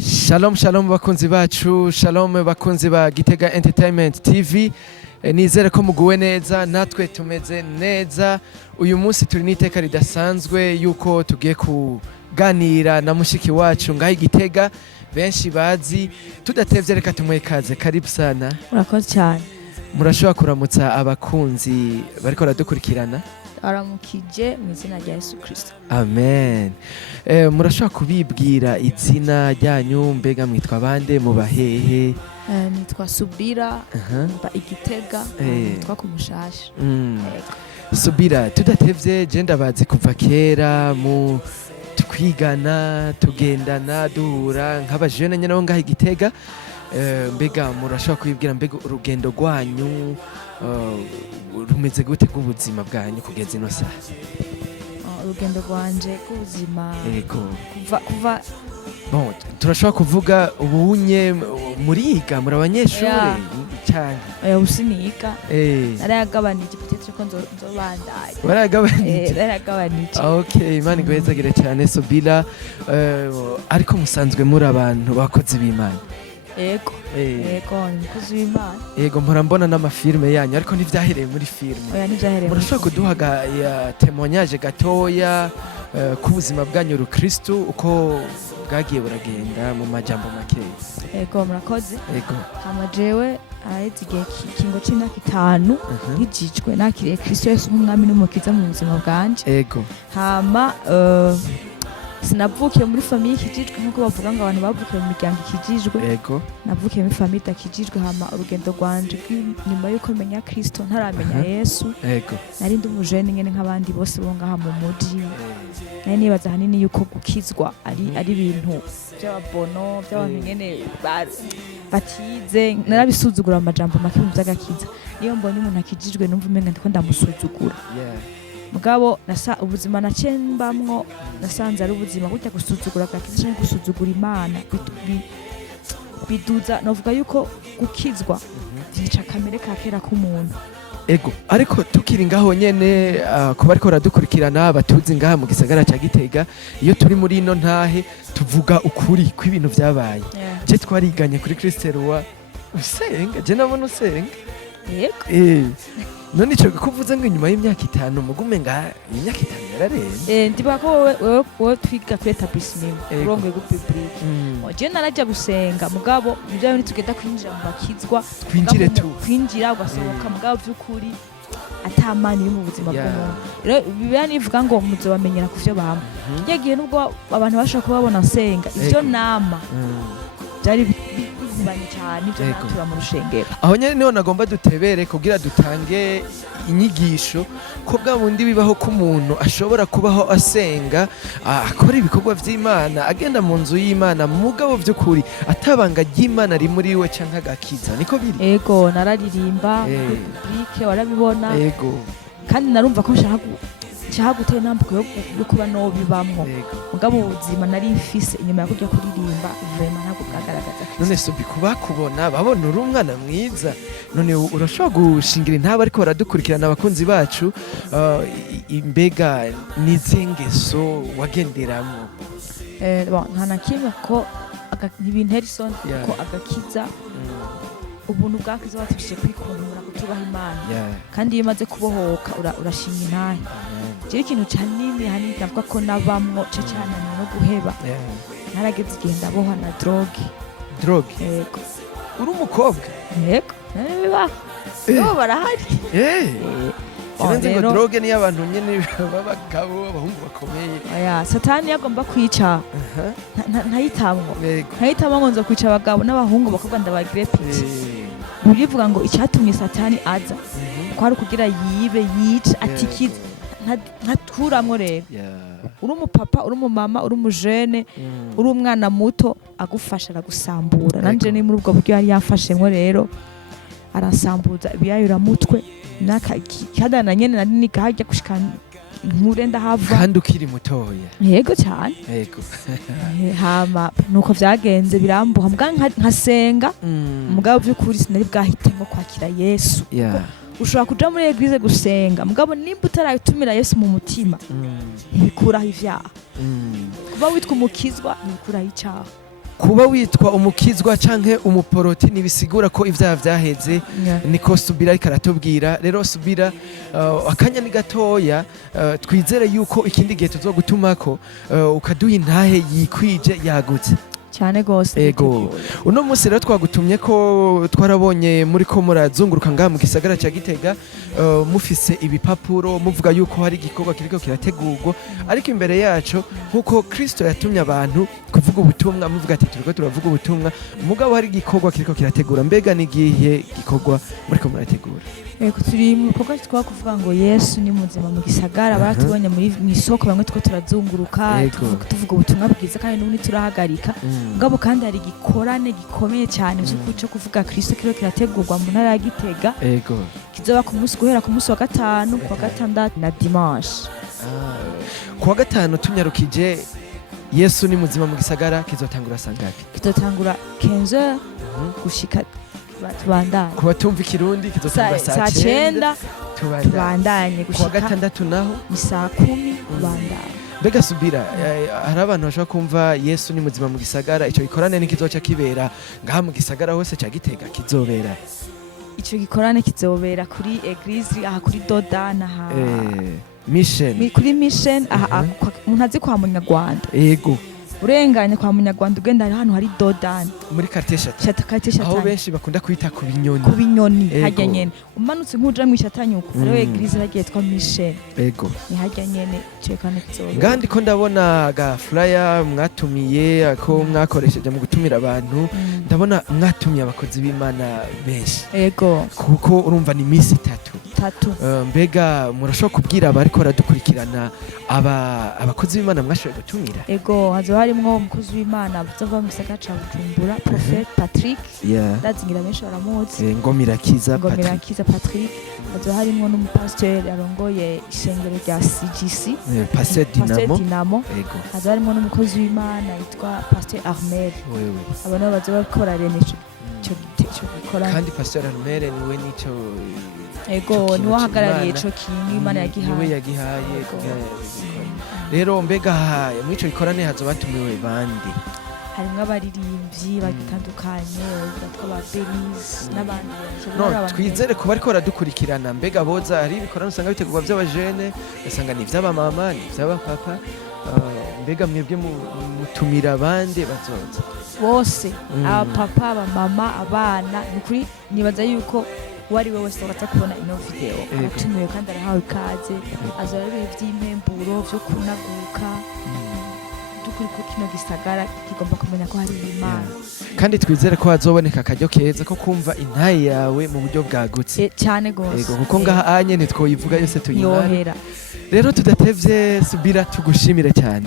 Shalom shalom bakunzi bacu, shalom bakunzi ba GITEGA-Ent TV. Nizere ko muguwe neza, natwe tumeze neza. Uyu munsi turi n'iteka ridasanzwe yuko tugiye kuganira na mushiki wacu ngaho Gitega, benshi bazi. Tudatevye reka tumuhe ikaze. Karibu sana. Murakoze cyane. Murashobora kuramutsa abakunzi bariko baradukurikirana? Aramukije mu izina rya Yesu Kristo. Amen. Murashobora kubibwira izina ryanyu, mbega mwitwa bande, muba hehe? Nitwa Subira, mba Igitega, nitwa Kumushasha. Subira, tudatevye je ndabazi kuva kera mu twigana, tugendana, duhura nk'abajene nyene bo ngaho Igitega. Mbega murashobora kubibwira mbega urugendo rwanyu rumeze gute rw'ubuzima bwanyu kugeza ino saha? Urugendo rwanje rw'ubuzima kuva bon, turashobora kuvuga ubunye muriga muri abanyeshuri cyane? Oya, usiniga narayagabanije peut-être ko nzobandaye. Narayagabanije. Okay, Imana igwezagire cyane Subira. Ariko musanzwe muri abantu bakozi b'Imana? Yego, nikoze w'Imana. Yego, mpora mbona n'amafilme yanyu, ariko ntivyahereye muri filme. Oya, ntivyahereye. Murashobora kuduha ya témoignage gatoya k'ubuzima bwanyu Rukristo uko bwagiye buragenda mu majambo makeya? Yego, murakoze. Yego. Hama jewe ahetse igihe kingo c'imyaka 5 nkijijwe nakiriye Kristo Yesu nk'umwami n'umukiza mu buzima bwanje. Yego. Hama sinavukiye muri famille ikijijwe nkuko bavuga ngo abantu bavukiye mu miryango ikijijwe. Yego. Navukiye muri famille itakijijwe. Hama urugendo rwanje nyuma yuko menya Kristo ntaramenya Yesu. Yego. Nari ndi umujene nyene nk'abandi bose bo ngaha mu muji. Nari nibaza hanini yuko gukizwa ari ibintu by'ababono by'abantu nyene batize. Narabisuzugura amajambo make mu by'agakiza. Niyo mbonye umuntu akijijwe numva umenga ndiko ndamusuzugura. Mugabo ubuzima nacembamwo nasanze ari ubuzima gutya gusuzugura agakiza cyangwa gusuzugura Imana biduza. Novuga yuko gukizwa zica kamere ka kera k'umuntu. Ego, ariko tukiri ngaho nyene ko bariko baradukurikirana batuzi ngaha mu gisagara ca Gitega, iyo turi muri ino ntahe tuvuga ukuri kw'ibintu vyabaye. Je twariganye kuri Kristeruwa usenga, je nabona usenga. Yego. None ico kuvuze ngo inyuma y'imyaka 5 mugume nga imyaka 5 yararenze. Ndiba ko wewe twiga kuri etablissement urongoye gu public. Je naraje gusenga mugabo ibyo nitugenda kwinjira mu bakizwa kwinjira ugasohoka mugabo by'ukuri atamani iri mu buzima bw'umuntu. Rero biba nivuga ngo muzobamenyera kuvyo bamba. Yagiye nubwo abantu bashaka kubabona nsenga ivyo nama byari bani cyane ibyo natura mu rushengero. Aho nyene niho nagomba dutebere kugira dutange inyigisho ko bwa bundi bibaho ko umuntu ashobora kubaho asenga akora ibikorwa vy'Imana agenda mu nzu y'Imana mugabo by'ukuri atabanga ry'Imana ri muri we canke agakiza. Niko biri? Yego, nararirimba public warabibona. Yego. Kandi narumva ko nshaka gutera intambwe yo kuba no bibamwo. Mugabo ubuzima nari mfise inyuma yo kujya kuririmba vraiment ntabwo bwagaragaza. None Subi kubakubona babona uri umwana mwiza, none urashobora gushingira intaba ariko baradukurikirana abakunzi bacu, imbega nizengeso wagenderamwo? Nta na kimwe ko ibintu Harrison ko agakiza ubuntu bwakiza watubishije kwikunura kutubaha Imana. Kandi iyo imaze kubohoka urashinga intahe. Jewe ikintu canini hanini navuga ko nabamwo cyane no guheba. Narageze igihe ndabohwa na drogue. Yego. Uri umukobwa? Yego. Bibaho barahari. Kirenze ngo drogue ni abantu nyene babagabo abahungu bakomeye. Oya, Satani yagomba kwica. Ntayitamwo ngo nzo kwica abagabo n'abahungu bakobwa ndabagire piti. Burivuga ngo icyatumye Satani aza ko ari kugira yibe yica atikiza ntaturamwo rero. Uri umupapa, uri umumama, uri umujene, uri umwana muto agufasha aragusambura. Nanje ni muri ubwo buryo yari yafashemwo rero arasambuza ibiyayura mutwe nakadana nyene nani kahajya gushika nkure ndahava. Kandi ukiri mutoya? Yego cyane. Yego. Hama nuko vyagenze birambuha mbwa nkasenga mugabo by'ukuri sinari bwahitemo kwakira Yesu. Ushobora kuja muri eglise gusenga mugabo nimba utarayitumira Yesu mu mutima ntibikuraho ivyaha. Kuba witwa umukizwa ntibikuraho icyaha. kuba witwa umukizwa canke umuporoti ntibisigura ko ivyaha vyaheze. Niko Subira ariko aratubwira. Rero Subira, akanya ni gatoya, twizere yuko ikindi gihe tuzogutumako ukaduha intahe yikwije yagutse cyane gose. Ego, uno munsi rero twagutumye ko twarabonye muri ko murazunguruka ngaha mu gisagara ca Gitega, mufise ibipapuro muvuga yuko hari igikorwa kiriko kirategurwa, ariko imbere yacu nkuko Kristo yatumye abantu kuvuga ubutumwa, muvuga ati turiko turavuga ubutumwa, mugabo hari igikorwa kiriko kirategura. Mbega ni gihe gikorwa muri ko murategura? Ego, turi mu bikorwa twa kuvuga ngo Yesu ni muzima mu gisagara. Baratubonye muri isoko, bamwe two turazunguruka tuvuga ubutumwa bwiza kandi n'ubundi turahagarika. Mugabo kandi hari igikorane gikomeye cyane cyo kuvuga Kristo kiriko kirategurwa mu ntara ya Gitega. Ego, kizoba guhera ku munsi wa gatanu, ku wa gatandatu na dimanche. Ku wa gatanu tunyarukije Yesu ni muzima mu gisagara kizotangura sangapi? Kizotangura 15h gushika tubandanye. Kuba tumva ikirundi kizotangura saa 9 tubandanye gushika. Ku wa gatandatu naho ni saa 10 tubandanye. Mbega Subira, hari abantu bashobora kumva Yesu ni muzima mu gisagara, ico gikorane nikizoca kibera ngaha mu gisagara hose ca Gitega kizobera? Ico gikorane kizobera kuri Eglise aha kuri Dodana aha. Mission. Kuri Mission aha umuntu azi kwa Munyarwanda. Ego. Urenganye kwa Munyarwanda ugenda hano hari Dodani muri quartier Shatanya, aho benshi bakunda kwita ku binyoni. Ku binyoni hajya nyene umanutse nk'uja mu Shatanya uko rero Eglise hagiye twa Michel. Ego, ni hajya nyene cekane kizoba. Ngandi ko ndabona ga flyer mwatumiye ko mwakoresheje mu gutumira abantu, ndabona mwatumiye abakozi b'Imana benshi. Ego, kuko urumva ni misi 3. Mbega murashobora kubwira abari ko radukurikirana abakozi b'Imana mwashoboye gutumira? Ego, hazo harimwo umukozi w'Imana uzova mu gisagara ca Bujumbura, Prophet Patrick. Ndazingira benshi baramuzi. Ngomirakiza Patrick. Hazo harimwo n'umupasteur arongoye ishengero rya CGC, Pasteur Dinamo. Ego, hazo harimwo n'umukozi w'Imana yitwa Pasteur Armel. Abo nabo bazoba bakora renesho cyo gikora. Kandi Pasteur Armel niwe nico. Ego, niwe ahagarariye ico kintu Imana yagihaye. Niwe yagihaye. Rero mbega muri ico gikorane hazoba batumiwe bandi? Harimwo abaririmbyi bagitandukanye batwa ba Belize n'abandi. Twizere ko bariko baradukurikirana. Mbega boza hari ibikorane usanga bitegurwa by'abajene, usanga ni vy'abamama, ni vy'abapapa. Mbega mwebwe mutumira abandi bazoza bose, abapapa, abamama, abana. Nukuri nibaza yuko wari we wese wata kubona ino video aratumiwe kandi arahawe ikaze. Azora ari ivy'impemburo vyo kunaguka. Dukuri ko kino gisagara kigomba kumenya ko hari Imana. Kandi twizere ko hazoboneka akaryo keza ko kumva intahe yawe mu buryo bwagutse cyane gose. Ego, kuko ngaha anye ntitwoyivuga yose tuyimara. Rero tudatevye Subira, tugushimire cyane.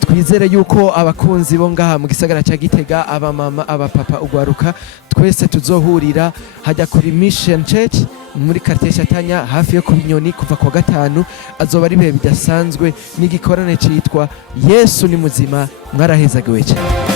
Twizere yuko abakunzi bo ngaha mu gisagara ca Gitega, abamama, abapapa, ugwaruka, twese tuzohurira hajya kuri Mission Church muri quartier Shatanya hafi yo ku binyoni kuva ku gatanu. Azoba ari bihe bidasanzwe n'igikorane citwa Yesu ni muzima. Mwarahezagiwe cyane.